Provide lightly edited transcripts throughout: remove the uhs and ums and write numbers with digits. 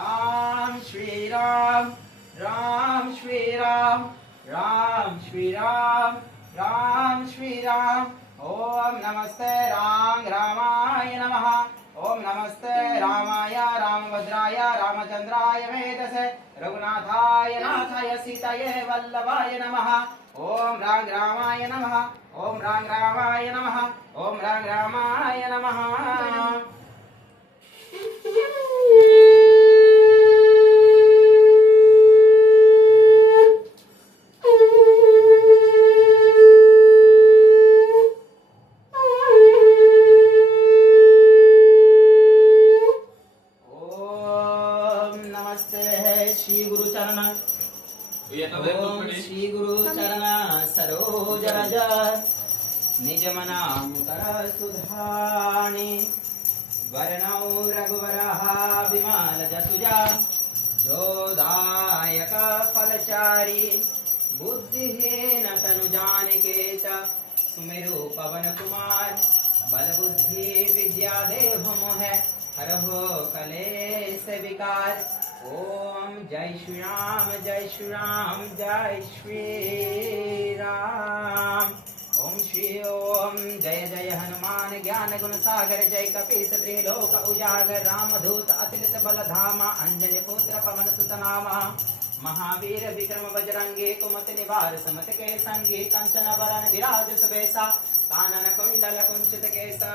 राम श्री राम राम श्री राम राम श्री राम राम श्री राम। ओम नमस्ते राम रामाय नमः। ओम नमस्ते रामाय रामभद्राय रामचंद्राय वेदसे रघुनाथाय नाथाय सीताये वल्लभाय नमः। ओम राम रामाय नमः। ओम राम रामाय नमः। ओम राम रामाय नमः। श्री गुरु चरण श्री गुरु चरण सरोज रज निज मना मुकर सुधानी वर्णौ रघुवरः विमल जसुजा जोदायक फलचारी बुद्धिहीन तनु जानिके सुमेरु पवन कुमार बल बुद्धि विद्या देहु मोहे हरहो कलेश विकार। ओम जय श्री राम जय श्री राम जय श्री राम। ओम श्री ओम जय जय हनुमान ज्ञान गुण सागर जय कपीस त्रिलोक उजागर रामदूत अतुलित बल धामा अंजनी पुत्र पवन सुत नामा महावीर विक्रम बजरंगी कुमति निवार समत के संगी कंचन वरण विराज सुबेसा कानन कुंडल कुंचित केसा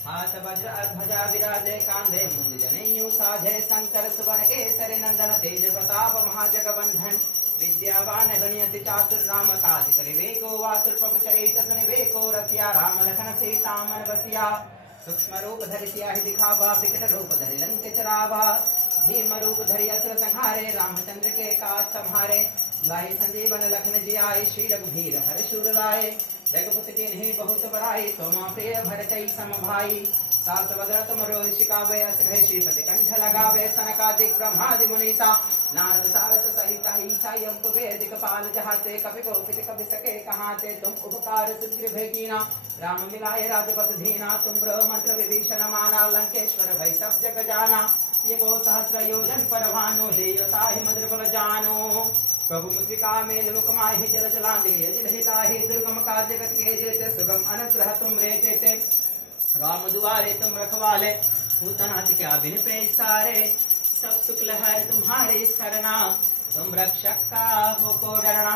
हाथ वज्र ध्वजा विराजे कांधे मुंज जनेऊ साधे शंकर सुवन केसरी नंदन तेज प्रताप महाजगबंधन विद्यावान गणयति चातुर राम काज करिवेको वातुर प्रभु चरित सुनिवेको रसिया राम लखन सीता मन बसिया सूक्ष्म रूप धरि सियाहि दिखावा विकट रूप धरि लंक चरावा भीम रूप धरि असुर संहारे रामचंद्र के काज संहारे लाई संजीवन लखन जियाए श्री रघुवीर हर्षुर लाए रघुपति जिन्हें बहुत बड़ाई तुम प्रिय भरतई सम भाई सास बदर तुम रोहि शिकावे अस कहे श्रीपति कंठ लगावे सनकादिक ब्रह्मादि मुनीसा नारद सारद सहित ईसा यम कुबेर पाल जहाते कपि कोपित कवि सके कहाते तुम उपकार सुग्रीव कीना राम मिलाए राजपद धीना तुम मंत्र विभीषण माना लंकेश्वर भय सब जग जाना ये गो सहस्र योजन पर भानु ले ताहि मधुर बल जानो प्रभु मुद्रिका मेल मुख माहि जल जलांजलि जल हिताहि दुर्गम काज जगत के जेते सुगम अनुग्रह तुम रेते राम दुआरे तुम रखवाले पूतनाथ क्या बिन पैसारे सब सुख लहर तुम्हारे सरना तुम रक्षक का हो को डरना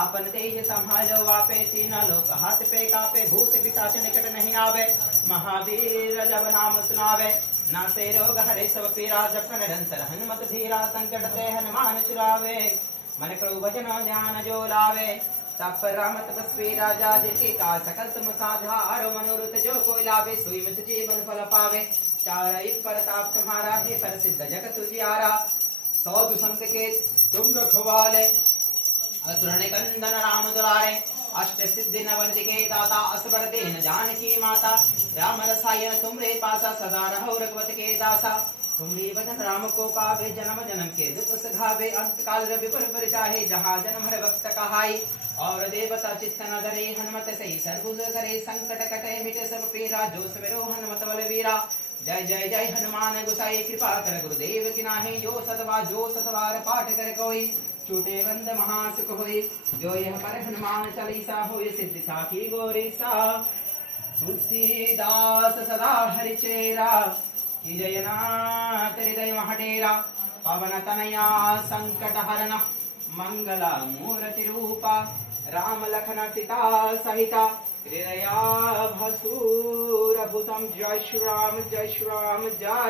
आपन तेज संभालो वापे तीना लोक हाथ पे कापे भूत पिशाच निकट नहीं आवे महावीर जब नाम सुनावे नासे रोग हरे सब पीरा जपन निरंतर हनुमत धीरा संकट ते हनुमान चुरावे मन प्रभु भजन ध्यान जो लावे सब पर राम तपस्वी राजा जिनके का सकल तुम साझा आरो मनोरथ जो कोई लावे सोई मत जीवन फल पावे चार परताप तुम्हारा है प्रसिद्ध जगत तुझियारा साधु संत के तुम रखवाले असुर निकंदन राम दुलारे अष्ट सिद्धि नवनिधि के दाता असबर दीन जानकी माता राम रसायन तुमरे पासा सदा रहो रघुपति के दासा तुम्हारी भजन राम को पावे जन्म जन्म के दुख सघावे अंत काल विपुल परिचाहे जहाँ जन्म हर भक्त कहाई और देवता चित्त न धरे हनुमत सही सर्वभुज करे संकट कटे मिटे सब पीरा जो सवेरो हनुमत बल वीरा जय जय जय हनुमान गोसाई कृपा कर गुरुदेव की नाहि जो सतवार पाठ कर कोई छूटे बंद महासुख होई जो यह पर हनुमान चालीसा होई सिद्धि साखी गौरीसा तुलसीदास सदा हरिचेरा की जयनाथ हृदय महडेरा पवन तनया संकट हरण मंगला मूर्ति रूपा राम लखन सीता सहिता हृदया भसूर भूतम जय श्री राम जय श्री राम जय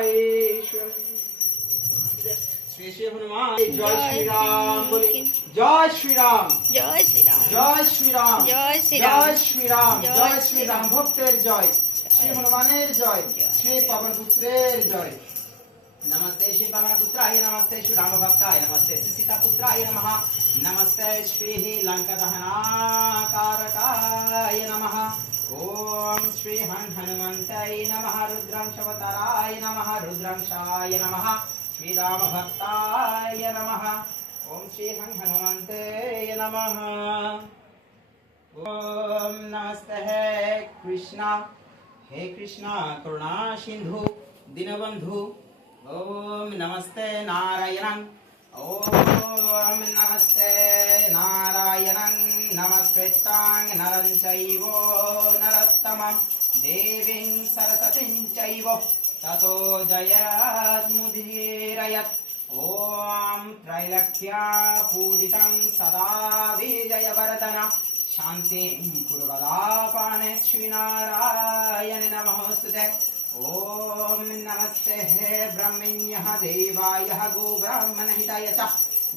श्री श्री हनुमान जय श्री राम बोले जय श्री राम जय श्री राम जय श्री राम जय श्री जय श्री राम जय श्री राम भक्तेर जय श्री हनुमानेर जय श्री पवन पुत्रेर जय। नमस्ते श्री पवन पुत्राय नमस्ते श्री राम भक्ताय नमस्ते श्री सीता पुत्राय नमः नमस्ते श्री लंका दहनाकारकाय नमः ओम श्री हनुमंताय नमः रुद्रांशवताराय नमः रुद्रांशाय नमः श्री राम भक्ताय नमः ओम श्री हनुमंताय नमः। ओम नमस्ते कृष्णा हे कृष्णा करुणा सिंधु दीनबंधु ओम नमस्ते नारायणं ओम नमस्ते नारायणं नमस्कृतां नरं चैव नरोत्तमं देवीं सरस्वतीं चैव ततो जयमुदीरयत् ओम त्रैलोक्या पूजितं सदा विजयवर्धन शांति कुरुवदापाने श्रीनारायण नमोस्तुते ओम नमस्ते ब्रह्मण्यः देवाय गोब्राह्मणहिताय च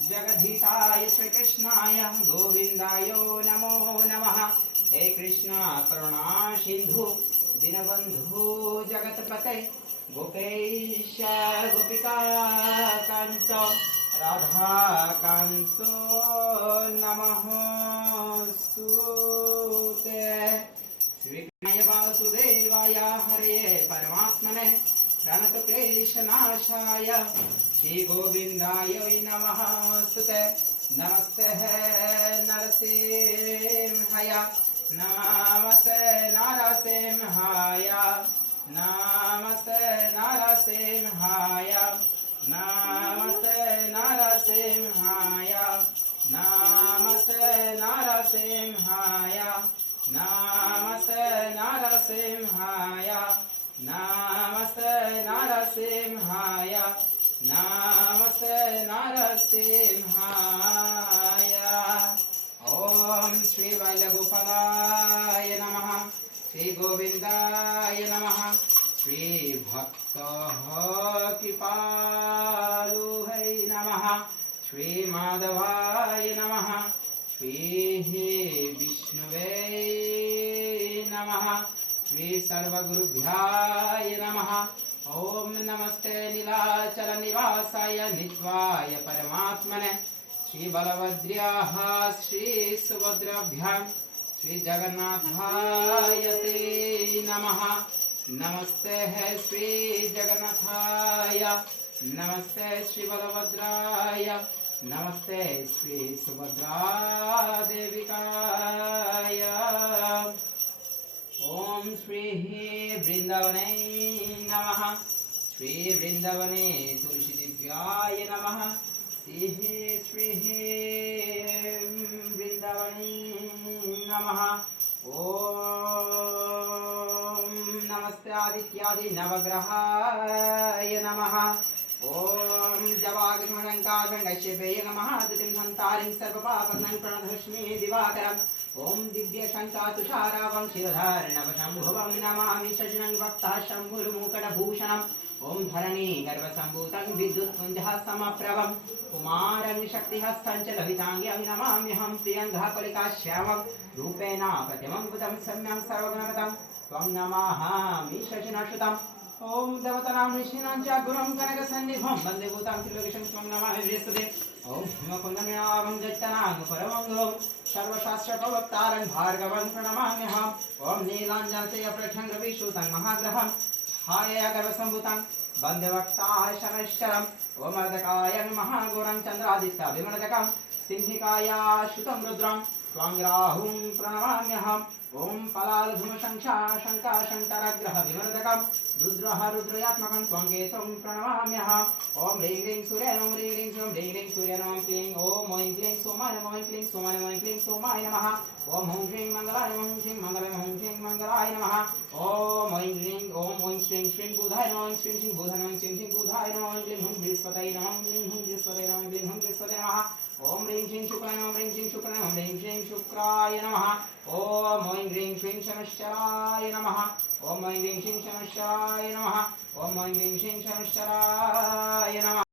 जगद्धिताय श्रीकृष्णाय गोविन्दाय नमो नमः। हे कृष्ण करुणा सिन्धु दीनबन्धु जगत्पते गोपेश गोपिका कान्त राधा कान्तो नमोस्तुते। श्रीकृष्णाय वासुदेवाय हरे परमात्मने प्रणतक्लेशनाशाय श्रीगोविन्दाय नमोस्तुते। नमस्ते नरसिंहाय नमस्ते नरसिंहाय नमस्ते नरसिंहाय नमस्ते नरसिंहाय नमस्ते नरसिंहाय नमस्ते नरसिंहाय नमस्ते नरसिंहाय नमस्ते नरसिंहाय। ओम श्री बालगोपालाय नमः श्री गोविंदाय नमः श्री भक्त कृपालु है नमः श्री माधवाय नमः श्री विष्णुवे नमः श्री सर्वगुरुभ्याय नमः। ओम नमस्ते नीलाचल निवासाय नित्वाय परमात्मने श्री बलभद्र्याः श्री सुभद्राभ्यां श्री जगन्नाथाय ते नमः। नमस्ते है श्री जगन्नाथाय नमस्ते श्री बलभद्राय नमस्ते श्री सुभद्रा देविकाय। ओम श्री वृंदावने नमः श्री वृंदावने तुलसी दिव्याय नमः श्री वृंदावने नमः। ओम नमस्ते आदित्यादि नवग्रहाय नमः। ओम जवाग्निमलङ्कारगण्डशेपेय नमः दुतिं हन्तारिं सर्वपापघ्नं प्रणतोऽस्मि दिवाकरम्। ओम दिव्य शंका तुषारावं शिरधारणवशम्भुवं नमामि शशिनं वक्ता शम्भुर्मुकुटभूषणम्। ओम धरणी गर्भसम्भूतं विद्युत्पुञ्जः समप्रभं कुमारं शक्तिहस्तं च ललिताङ्ग्यं नमाम्यहं प्रियङ्घाकलिकाश्यामं रूपेण प्रतिमं बुधं सम्यं सर्वगुणगतं त्वं नमामि शशिनश्रुतम्। ओम देवतानां ऋषीणां च गुरुं कनकसन्निभं वन्दे भूतां त्रिलोकेशं त्वं नमामि बृहस्पते। ओम हिमकुन्दमेनावं जट्टनां परमं गुरुं सर्वशास्त्रप्रवक्तारं भार्गवं प्रणमाम्यहम्। ओम नीलाञ्जनतेजप्रख्यं रविसूतं महाग्रहं छायया गर्भसम्भूतं वन्दे वक्ताय शनैश्चरम्। ओम अर्धकाय महाघोरं चन्द्रादित्य विमलदकं सिंहिकाया श्रुतं रुद्रं त्वां राहुं प्रणमाम्यहम्। ओम पलालधूमशङ्काशङ्करग्रह विमलदकं रुद्रः रुद्रयात्मकं त्वं केतुं प्रणमाम्यहम्। ओम ह्रीं ह्रीं सूर्याय नमः ह्रीं ह्रीं ह्रीं ह्रीं सूर्याय नमः क्लीं ओम ऐं क्लीं सोमाय नमः ऐं क्लीं सोमाय नमः ऐं क्लीं सोमाय नमः। ओम हूं श्रीं मंगलाय नमः हूं श्रीं मंगलाय नमः हूं श्रीं मंगलाय नमः। ओम ऐं क्लीं ओम ऐं श्रीं श्रीं बुधाय नमः ऐं श्रीं श्रीं बुधाय नमः श्रीं श्रीं बुधाय नमः ऐं क्लीं हुं बृहस्पतये नमः ऐं क्लीं हुं बृहस्पतये नमः ऐं क्लीं हुं बृहस्पतये नमः। ओम ह्रीं श्रीं शुक्राय नमः ह्रीं श्रीं शुक्राय नमः ह्रीं श्रीं शुक्राय नमः। ओम ऐं ह्रीं श्रीं शनैश्चराय नमः। ओम ऐं ह्रीं श्रीं शनैश्चराय नमः। ओम ऐं ह्रीं श्रीं शनैश्चराय नमः।